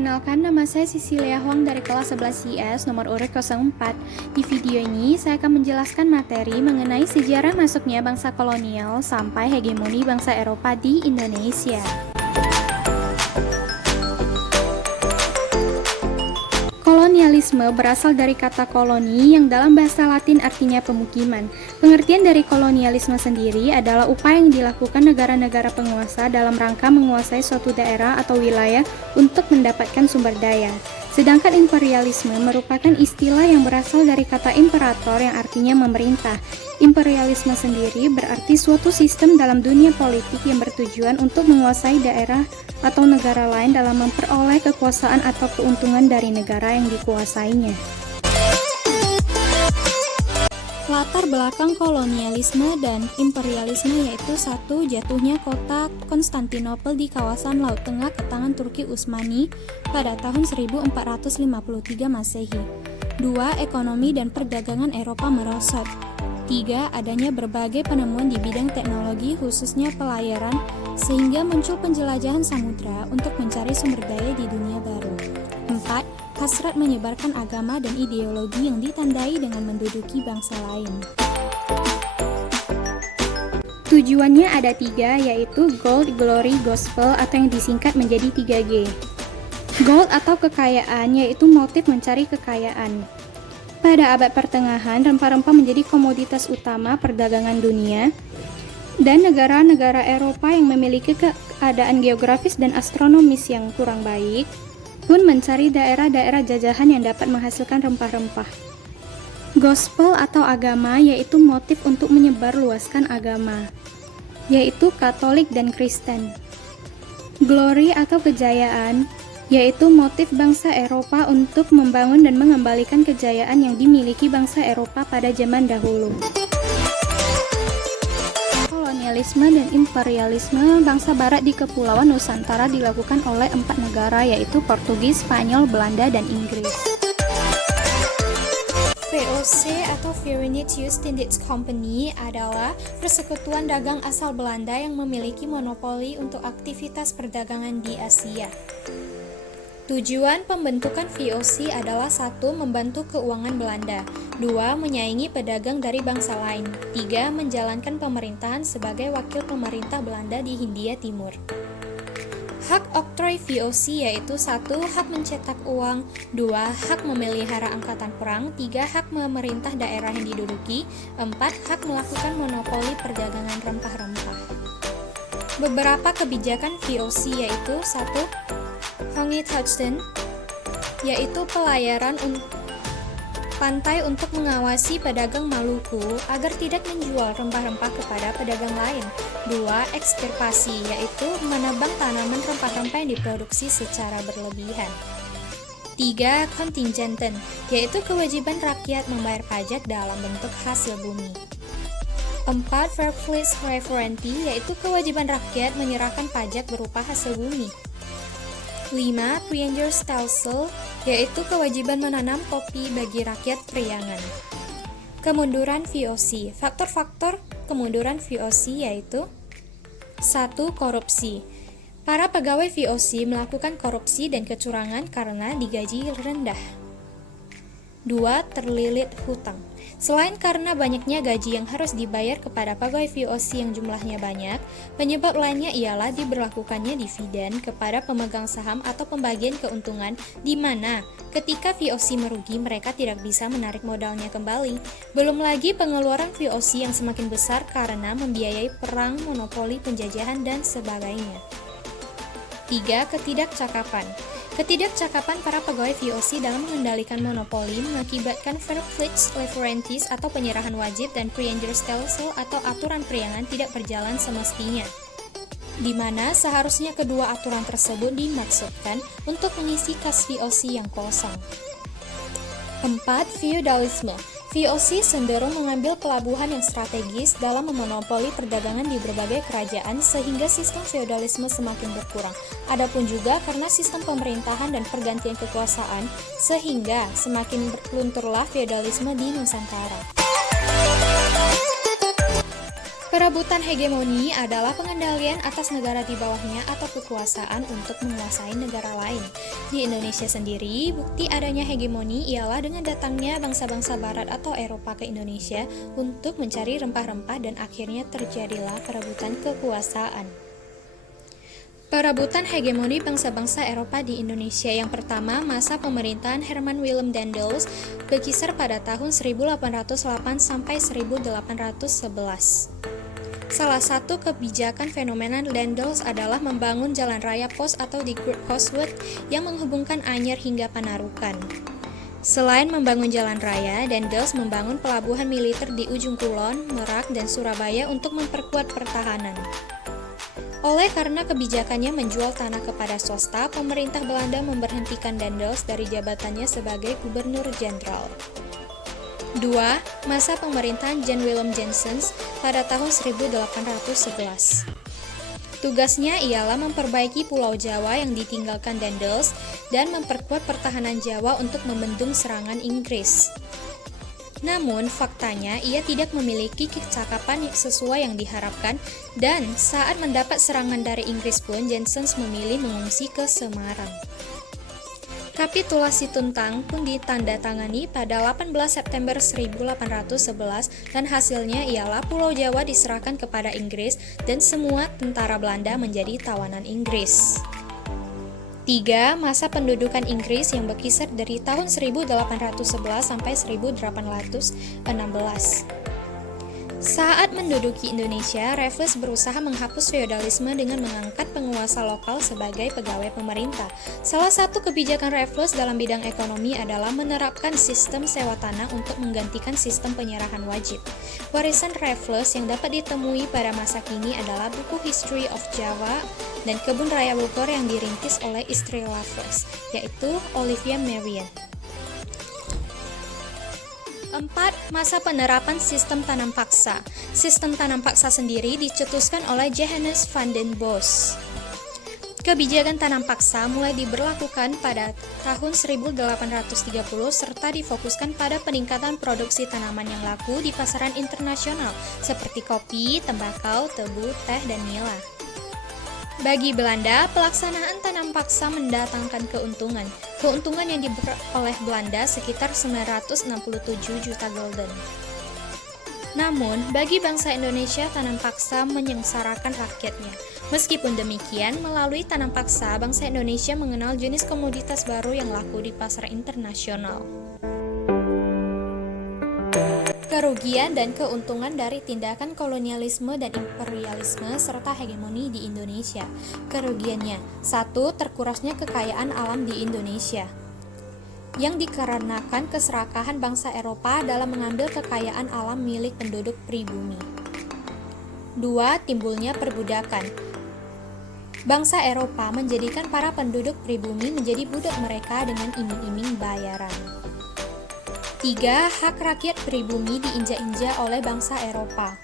Perkenalkan, nama saya Cecilia Huang dari kelas 11 IS nomor urut 04. Di video ini, saya akan menjelaskan materi mengenai sejarah masuknya bangsa kolonial sampai hegemoni bangsa Eropa di Indonesia. Kolonialisme berasal dari kata koloni yang dalam bahasa Latin artinya pemukiman. Pengertian dari kolonialisme sendiri adalah upaya yang dilakukan negara-negara penguasa dalam rangka menguasai suatu daerah atau wilayah untuk mendapatkan sumber daya. Sedangkan imperialisme merupakan istilah yang berasal dari kata imperator yang artinya memerintah. Imperialisme sendiri berarti suatu sistem dalam dunia politik yang bertujuan untuk menguasai daerah atau negara lain dalam memperoleh kekuasaan atau keuntungan dari negara yang dikuasainya. Latar belakang kolonialisme dan imperialisme yaitu: 1. Jatuhnya kota Konstantinopel di kawasan Laut Tengah ke tangan Turki Utsmani pada tahun 1453 Masehi. 2. Ekonomi dan perdagangan Eropa merosot. 3. Adanya berbagai penemuan di bidang teknologi khususnya pelayaran sehingga muncul penjelajahan samudra untuk mencari sumber daya di dunia baru. 4. Hasrat menyebarkan agama dan ideologi yang ditandai dengan menduduki bangsa lain. Tujuannya ada 3, yaitu Gold, Glory, Gospel atau yang disingkat menjadi 3G. Gold atau kekayaan yaitu motif mencari kekayaan. Pada abad pertengahan, rempah-rempah menjadi komoditas utama perdagangan dunia, dan negara-negara Eropa yang memiliki keadaan geografis dan astronomis yang kurang baik pun mencari daerah-daerah jajahan yang dapat menghasilkan rempah-rempah. Gospel atau agama yaitu motif untuk menyebarluaskan agama, yaitu Katolik dan Kristen. Glory atau kejayaan yaitu motif bangsa Eropa untuk membangun dan mengembalikan kejayaan yang dimiliki bangsa Eropa pada zaman dahulu. Kolonialisme dan imperialisme bangsa barat di Kepulauan Nusantara dilakukan oleh 4 negara yaitu Portugis, Spanyol, Belanda, dan Inggris. VOC atau Verenigde Oost-Indisch Company adalah persekutuan dagang asal Belanda yang memiliki monopoli untuk aktivitas perdagangan di Asia. Tujuan pembentukan VOC adalah: 1. Membantu keuangan Belanda, 2. Menyaingi pedagang dari bangsa lain, 3. Menjalankan pemerintahan sebagai wakil pemerintah Belanda di Hindia Timur. Hak oktroi VOC yaitu: 1. Hak mencetak uang, 2. Hak memelihara angkatan perang, 3. Hak memerintah daerah yang diduduki, 4. Hak melakukan monopoli perdagangan rempah-rempah. Beberapa kebijakan VOC yaitu: 1. Hongeithausen, yaitu pelayaran pantai untuk mengawasi pedagang Maluku agar tidak menjual rempah-rempah kepada pedagang lain. 2. Ekstirpasi, yaitu menebang tanaman rempah-rempah yang diproduksi secara berlebihan. 3. Kontingenten, yaitu kewajiban rakyat membayar pajak dalam bentuk hasil bumi. 4. Verplicht referenti, yaitu kewajiban rakyat menyerahkan pajak berupa hasil bumi. 5. Priengerstelsel, yaitu kewajiban menanam kopi bagi rakyat priangan. Kemunduran VOC. Faktor-faktor kemunduran VOC yaitu: 1. Korupsi. Para pegawai VOC melakukan korupsi dan kecurangan karena digaji rendah. 2. Terlilit hutang. Selain karena banyaknya gaji yang harus dibayar kepada pegawai VOC yang jumlahnya banyak, penyebab lainnya ialah diberlakukannya dividen kepada pemegang saham atau pembagian keuntungan di mana ketika VOC merugi mereka tidak bisa menarik modalnya kembali. Belum lagi pengeluaran VOC yang semakin besar karena membiayai perang, monopoli, penjajahan, dan sebagainya. 3. Ketidakcakapan. Ketidakcakapan para pegawai VOC dalam mengendalikan monopoli mengakibatkan Verplicht referenties atau penyerahan wajib dan Priengerstelsel atau aturan priangan tidak berjalan semestinya, di mana seharusnya kedua aturan tersebut dimaksudkan untuk mengisi kas VOC yang kosong. 4. Feudalisme. VOC cenderung mengambil pelabuhan yang strategis dalam memonopoli perdagangan di berbagai kerajaan sehingga sistem feodalisme semakin berkurang. Adapun juga karena sistem pemerintahan dan pergantian kekuasaan sehingga semakin lunturlah feodalisme di Nusantara. Perebutan hegemoni adalah pengendalian atas negara di bawahnya atau kekuasaan untuk menguasai negara lain. Di Indonesia sendiri, bukti adanya hegemoni ialah dengan datangnya bangsa-bangsa barat atau Eropa ke Indonesia untuk mencari rempah-rempah dan akhirnya terjadilah perebutan kekuasaan. Perebutan hegemoni bangsa-bangsa Eropa di Indonesia yang pertama, masa pemerintahan Herman Willem Daendels berkisar pada tahun 1808 sampai 1811. Salah satu kebijakan fenomenal Daendels adalah membangun jalan raya pos atau di Great Postwood yang menghubungkan Anyer hingga Panarukan. Selain membangun jalan raya, Daendels membangun pelabuhan militer di ujung Kulon, Merak, dan Surabaya untuk memperkuat pertahanan. Oleh karena kebijakannya menjual tanah kepada swasta, pemerintah Belanda memberhentikan Daendels dari jabatannya sebagai Gubernur Jenderal. 2. Masa pemerintahan Jan Willem Janssens pada tahun 1811. Tugasnya ialah memperbaiki Pulau Jawa yang ditinggalkan Daendels dan memperkuat pertahanan Jawa untuk membendung serangan Inggris. Namun, faktanya ia tidak memiliki kecakapan sesuai yang diharapkan dan saat mendapat serangan dari Inggris pun Janssens memilih mengungsi ke Semarang. Kapitulasi Tuntang pun ditandatangani pada 18 September 1811 dan hasilnya ialah Pulau Jawa diserahkan kepada Inggris dan semua tentara Belanda menjadi tawanan Inggris. 3. Masa pendudukan Inggris yang berkisar dari tahun 1811 sampai 1816. Saat menduduki Indonesia, Raffles berusaha menghapus feodalisme dengan mengangkat penguasa lokal sebagai pegawai pemerintah. Salah satu kebijakan Raffles dalam bidang ekonomi adalah menerapkan sistem sewa tanah untuk menggantikan sistem penyerahan wajib. Warisan Raffles yang dapat ditemui pada masa kini adalah buku History of Java dan Kebun Raya Bogor yang dirintis oleh istri Raffles, yaitu Olivia Marion. 4. Masa penerapan sistem tanam paksa. Sistem tanam paksa sendiri dicetuskan oleh Johannes van den Bos. Kebijakan tanam paksa mulai diberlakukan pada tahun 1830 serta difokuskan pada peningkatan produksi tanaman yang laku di pasaran internasional seperti kopi, tembakau, tebu, teh, dan nila. Bagi Belanda, pelaksanaan tanam paksa mendatangkan keuntungan. Keuntungan yang diperoleh Belanda sekitar 967 juta gulden. Namun, bagi bangsa Indonesia, tanam paksa menyengsarakan rakyatnya. Meskipun demikian, melalui tanam paksa, bangsa Indonesia mengenal jenis komoditas baru yang laku di pasar internasional. Kerugian dan keuntungan dari tindakan kolonialisme dan imperialisme serta hegemoni di Indonesia. Kerugiannya: 1. Terkurasnya kekayaan alam di Indonesia yang dikarenakan keserakahan bangsa Eropa dalam mengambil kekayaan alam milik penduduk pribumi. 2. Timbulnya perbudakan. Bangsa Eropa menjadikan para penduduk pribumi menjadi budak mereka dengan iming-iming bayaran. 3. Hak rakyat pribumi diinjak-injak oleh bangsa Eropa.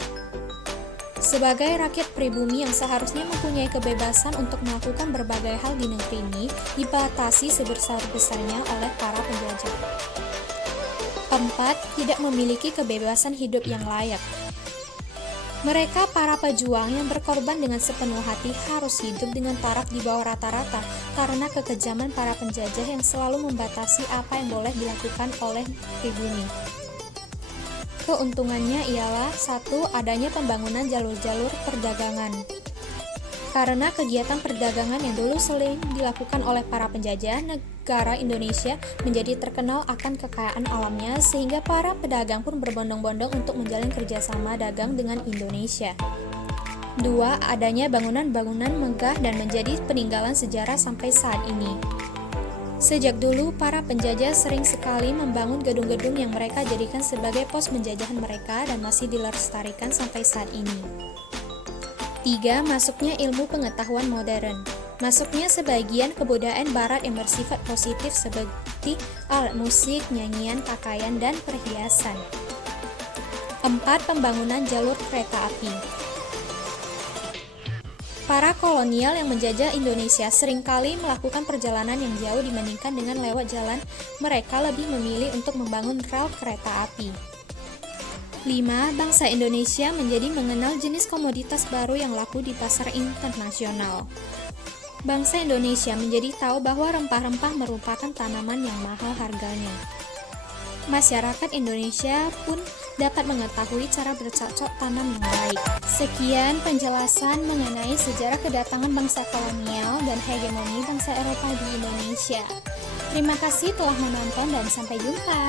Sebagai rakyat pribumi yang seharusnya mempunyai kebebasan untuk melakukan berbagai hal di negeri ini, dibatasi sebesar-besarnya oleh para penjajah. 4. Tidak memiliki kebebasan hidup yang layak. Mereka, para pejuang yang berkorban dengan sepenuh hati, harus hidup dengan taraf di bawah rata-rata karena kekejaman para penjajah yang selalu membatasi apa yang boleh dilakukan oleh pribumi. Keuntungannya ialah: 1. Adanya pembangunan jalur-jalur perdagangan. Karena kegiatan perdagangan yang dulu sering dilakukan oleh para penjajah, negara Indonesia menjadi terkenal akan kekayaan alamnya sehingga para pedagang pun berbondong-bondong untuk menjalin kerjasama dagang dengan Indonesia. 2. Adanya bangunan-bangunan megah dan menjadi peninggalan sejarah sampai saat ini. Sejak dulu, para penjajah sering sekali membangun gedung-gedung yang mereka jadikan sebagai pos penjajahan mereka dan masih dilestarikan sampai saat ini. 3. Masuknya ilmu pengetahuan modern. Masuknya sebagian kebudayaan barat yang bersifat positif seperti alat musik, nyanyian, pakaian, dan perhiasan. 4. Pembangunan jalur kereta api. Para kolonial yang menjajah Indonesia seringkali melakukan perjalanan yang jauh dibandingkan dengan lewat jalan. Mereka lebih memilih untuk membangun rel kereta api. 5. Bangsa Indonesia menjadi mengenal jenis komoditas baru yang laku di pasar internasional. Bangsa Indonesia menjadi tahu bahwa rempah-rempah merupakan tanaman yang mahal harganya. Masyarakat Indonesia pun dapat mengetahui cara bercocok tanam yang baik. Sekian penjelasan mengenai sejarah kedatangan bangsa kolonial dan hegemoni bangsa Eropa di Indonesia. Terima kasih telah menonton dan sampai jumpa.